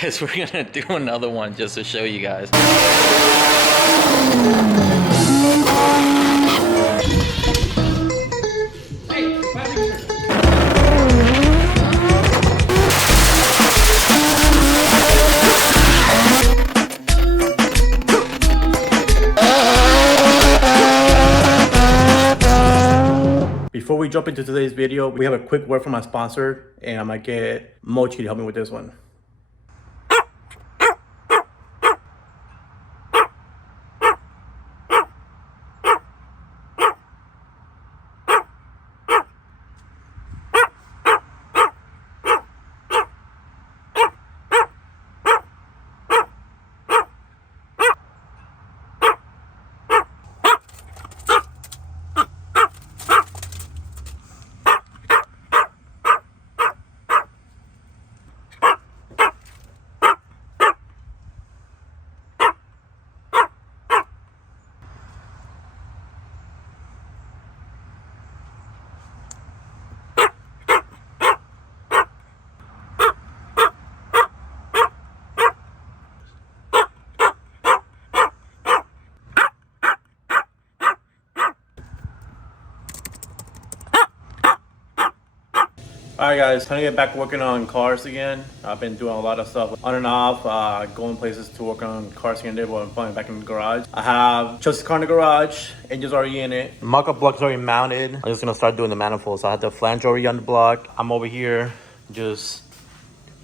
guess we're gonna do another one just to show you guys. Before we jump into today's video, we have a quick word from my sponsor, and I'm gonna get Mochi to help me with this one. Alright guys, time to get back working on cars again. I've been doing a lot of stuff on and off, going places to work on cars here and there while I'm playing back in the garage. I have Chelsea's car in the garage, engine's already in it. Mock-up block is already mounted. I'm just gonna start doing the manifold. So I have the flange already on the block. I'm over here just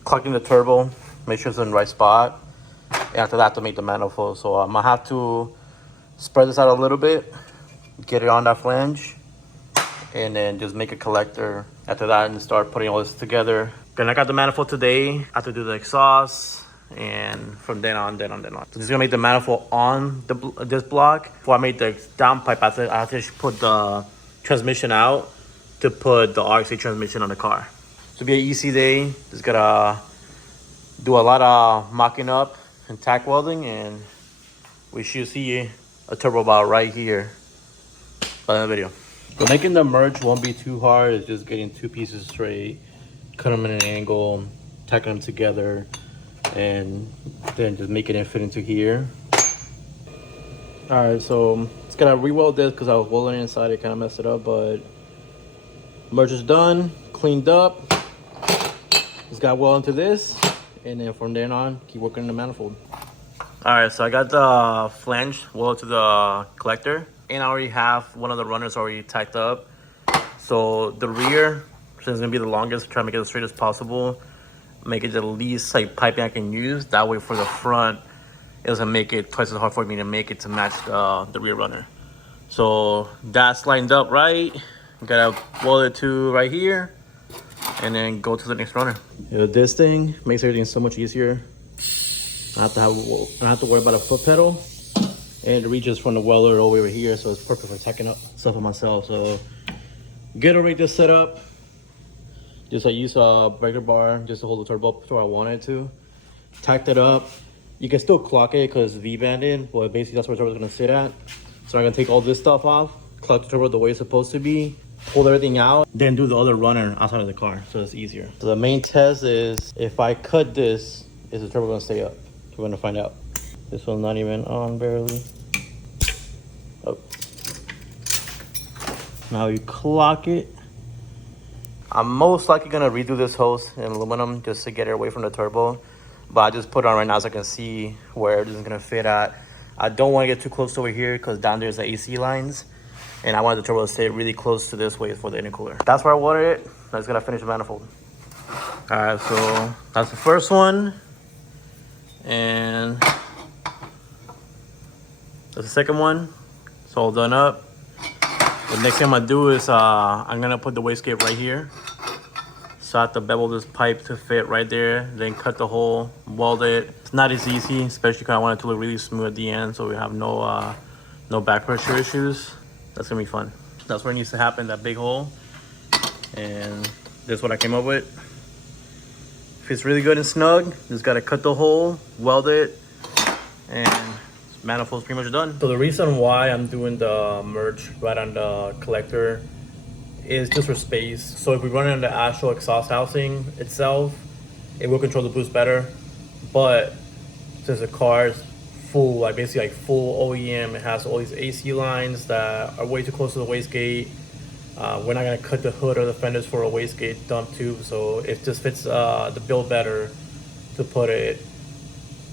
clocking the turbo, make sure it's in the right spot. And after that, I have to make the manifold. So I'm gonna have to spread this out a little bit, get it on that flange, and then just make a collector after that and start putting all this together. Then I got the manifold today. I have to do the exhaust, and from then on. So just gonna make the manifold on this block. Before I make the downpipe, I have to put the transmission out to put the Rx7 transmission on the car. This will be an easy day. Just gotta do a lot of mocking up and tack welding, and we should see a turbo bar right here by the video. So making the merge won't be too hard. It's just getting two pieces straight, cut them in an angle, tacking them together, and then just making it fit into here. All right, so it's gonna re-weld this because I was welding inside. It kind of messed it up, but merge is done, cleaned up. Just got weld into this, and then from then on, keep working on the manifold. All right, so I got the flange welded to the collector. And I already have one of the runners already tacked up. So the rear, since it's gonna be the longest, try to make it as straight as possible. Make it the least like piping I can use. That way for the front, it doesn't make it twice as hard for me to make it to match the rear runner. So that's lined up right. Gotta weld it to right here, and then go to the next runner. This thing makes everything so much easier. I don't have to worry about a foot pedal. And it reaches from the welder all the way over here, so it's perfect for tacking up stuff on myself. So get already this set up. Just I use a breaker bar just to hold the turbo up to where I want it to. Tacked it up. You can still clock it because it's V-banded, but basically that's where the turbo's gonna sit at. So I'm gonna take all this stuff off, clock the turbo the way it's supposed to be, pull everything out, then do the other runner outside of the car, so it's easier. So the main test is if I cut this, is the turbo gonna stay up? We're gonna find out. This one's not even on, barely. Oh. Now you clock it. I'm most likely gonna redo this hose in aluminum just to get it away from the turbo. But I just put it on right now so I can see where this is gonna fit at. I don't wanna get too close to over here because down there's the AC lines. And I wanted the turbo to stay really close to this way for the intercooler. That's where I wanted it. Now it's gonna finish the manifold. All right, so that's the first one. And that's the second one. It's all done up. The next thing I'm gonna do is I'm gonna put the wastegate right here. So I have to bevel this pipe to fit right there, then cut the hole, weld it. It's not as easy, especially because I want it to look really smooth at the end so we have no back pressure issues. That's gonna be fun. That's where it needs to happen, that big hole. And this is what I came up with. Fits really good and snug. Just gotta cut the hole, weld it, and manifold's pretty much done. So the reason why I'm doing the merge right on the collector is just for space. So if we run it on the actual exhaust housing itself, it will control the boost better. But since the car is full, like basically like full OEM, it has all these AC lines that are way too close to the wastegate. We're not gonna cut the hood or the fenders for a wastegate dump tube, so it just fits the build better to put it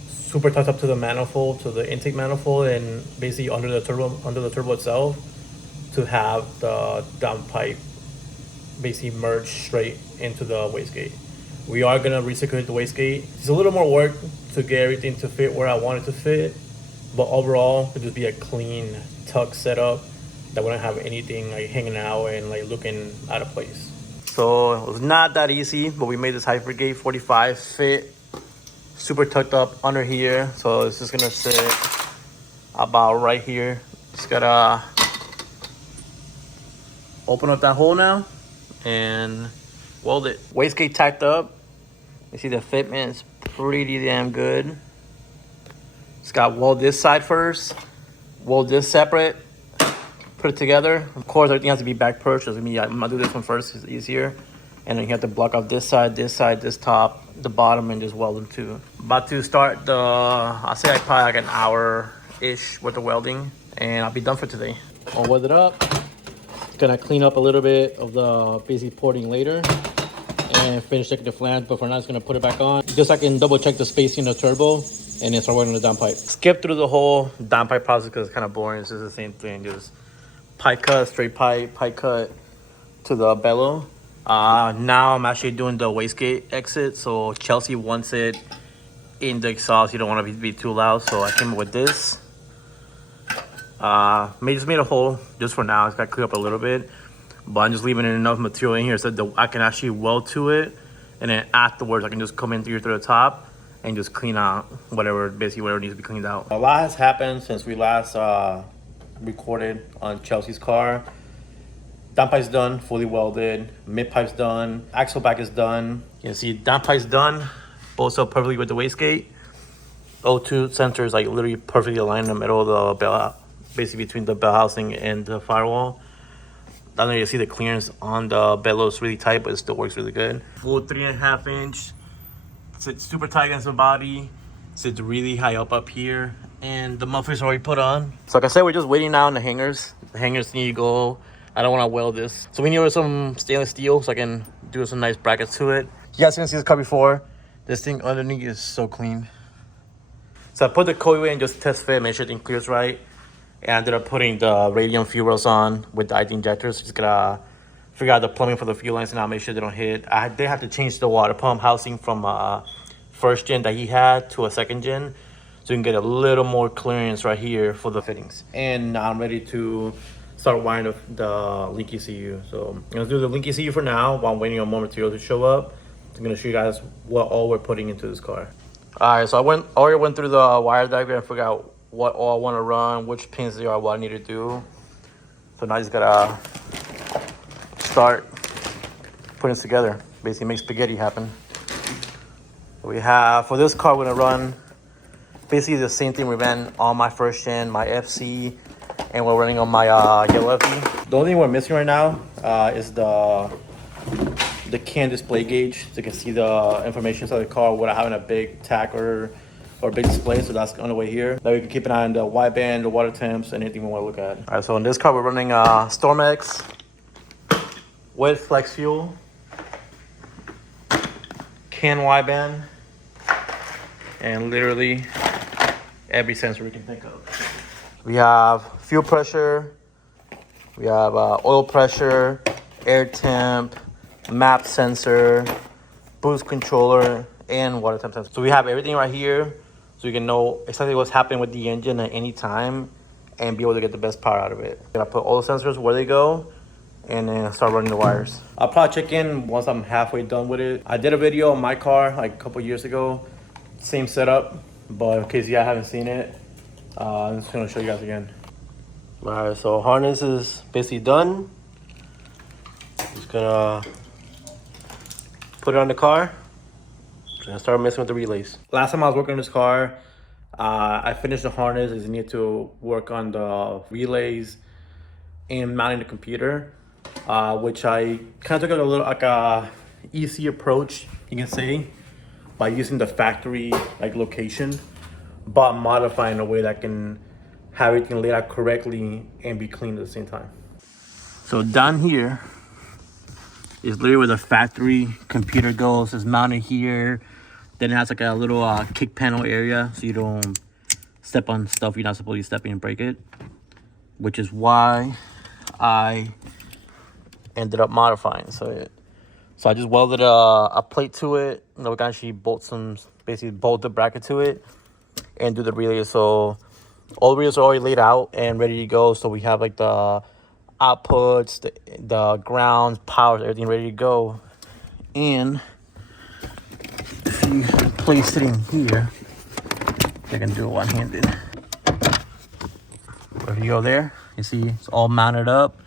super tucked up to the manifold, to the intake manifold, and basically under the turbo itself, to have the downpipe basically merge straight into the wastegate. We are gonna recirculate the wastegate. It's a little more work to get everything to fit where I want it to fit, but overall it'll just be a clean tuck setup that wouldn't have anything like hanging out and like looking out of place. So it was not that easy, but we made this Hypergate 45 fit super tucked up under here. So it's just gonna sit about right here. Just gotta open up that hole now and weld it. Wastegate tacked up. You see the fitment is pretty damn good. Just got weld this side first, weld this separate, put it together. Of course, everything has to be back perched. I'm gonna do this one first, it's easier. And then you have to block off this side, this top, the bottom, and just weld them too. About to start the, I'll say like probably like an hour-ish worth of welding, and I'll be done for today. I'll weld it up. Gonna clean up a little bit of the basic porting later and finish checking the flange, but for now, I'm just gonna put it back on. Just so I can double check the spacing of the turbo and then start working on the downpipe. Skip through the whole downpipe process because it's kind of boring. It's just the same thing, just pipe cut, straight pipe cut to the bellow. Now I'm actually doing the wastegate exit. So Chelsea wants it in the exhaust. You don't want to be too loud, so I came up with this. Just made a hole just for now. It's got to clear up a little bit, but I'm just leaving enough material in here so that I can actually weld to it, and then afterwards I can just come in through the top and just clean out whatever needs to be cleaned out. A lot has happened since we last recorded on Chelsea's car. Downpipe's done, fully welded. Mid pipe's done. Axle back is done. You can see downpipe's done. Bolts up perfectly with the wastegate. O2 sensors like literally perfectly aligned in the middle of the bell, basically between the bell housing and the firewall. Down there you see the clearance on the bellows really tight, but it still works really good. Full 3.5 inch. Sits super tight against the body. Sits really high up here. And the mufflers are already put on. So like I said, we're just waiting now on the hangers. The hangers need to go. I don't want to weld this. So we need some stainless steel so I can do some nice brackets to it. You guys can see this car before. This thing underneath is so clean. So I put the coil in, just test fit, make sure everything clears right. And I ended up putting the radium fuel rails on with the ID injectors. Just gotta figure out the plumbing for the fuel lines and I'll make sure they don't hit. I did have to change the water pump housing from first gen that he had to a second gen. So you can get a little more clearance right here for the fittings. And now I'm ready to start wiring the link ECU. So I'm gonna do the link ECU for now while I'm waiting on more material to show up. I'm gonna show you guys what all we're putting into this car. All right, so I already went through the wire diagram and figured out what all I want to run, which pins they are, what I need to do. So now I just gotta start putting this together. Basically make spaghetti happen. We have, for this car, we're gonna run basically the same thing we ran on my first gen, my FC, and we're running on my yellow FD. The only thing we're missing right now is the CAN display gauge. So you can see the information inside the car without having a big tack or big display. So that's on the way here. Now we can keep an eye on the wideband, the water temps, and anything we want to look at. All right, so in this car we're running Stormex with flex fuel, CAN wideband, and literally every sensor we can think of. We have fuel pressure, we have oil pressure, air temp, map sensor, boost controller, and water temp sensor. So we have everything right here, so you can know exactly what's happening with the engine at any time and be able to get the best power out of it. I'm gonna put all the sensors where they go and then start running the wires. I'll probably check in once I'm halfway done with it. I did a video on my car like a couple years ago, same setup, but in case you guys haven't seen it, I'm just gonna show you guys again. All right, so harness is basically done. Just gonna put it on the car and start messing with the relays. Last time I was working on this car, I finished the harness. I need to work on the relays and mounting the computer, which I kind of took a little like a easy approach, you can say. by using the factory like location, but modifying in a way that can have everything laid out correctly and be clean at the same time. So down here is literally where the factory computer goes. It's mounted here. Then it has like a little kick panel area so you don't step on stuff you're not supposed to be stepping and break it, which is why I ended up modifying. So I just welded a plate to it. We can actually bolt the bracket to it and do the relays. So all the relays are already laid out and ready to go. So we have like the outputs, the grounds, powers, everything ready to go. And if you place it in here, I can do it one-handed. If you go there, you see it's all mounted up.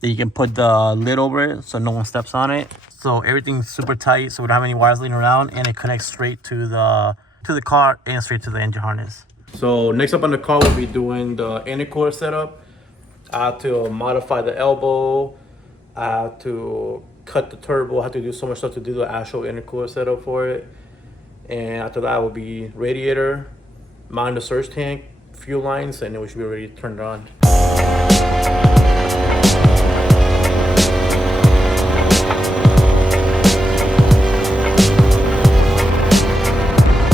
Then you can put the lid over it so no one steps on it. So everything's super tight, so we don't have any wires laying around, and it connects straight to the car and straight to the engine harness. So next up on the car, we'll be doing the intercooler setup. I have to modify the elbow. I have to cut the turbo. I have to do so much stuff to do the actual intercooler setup for it. And after that will be radiator, mount the surge tank, fuel lines, and then we should be ready to turn it on.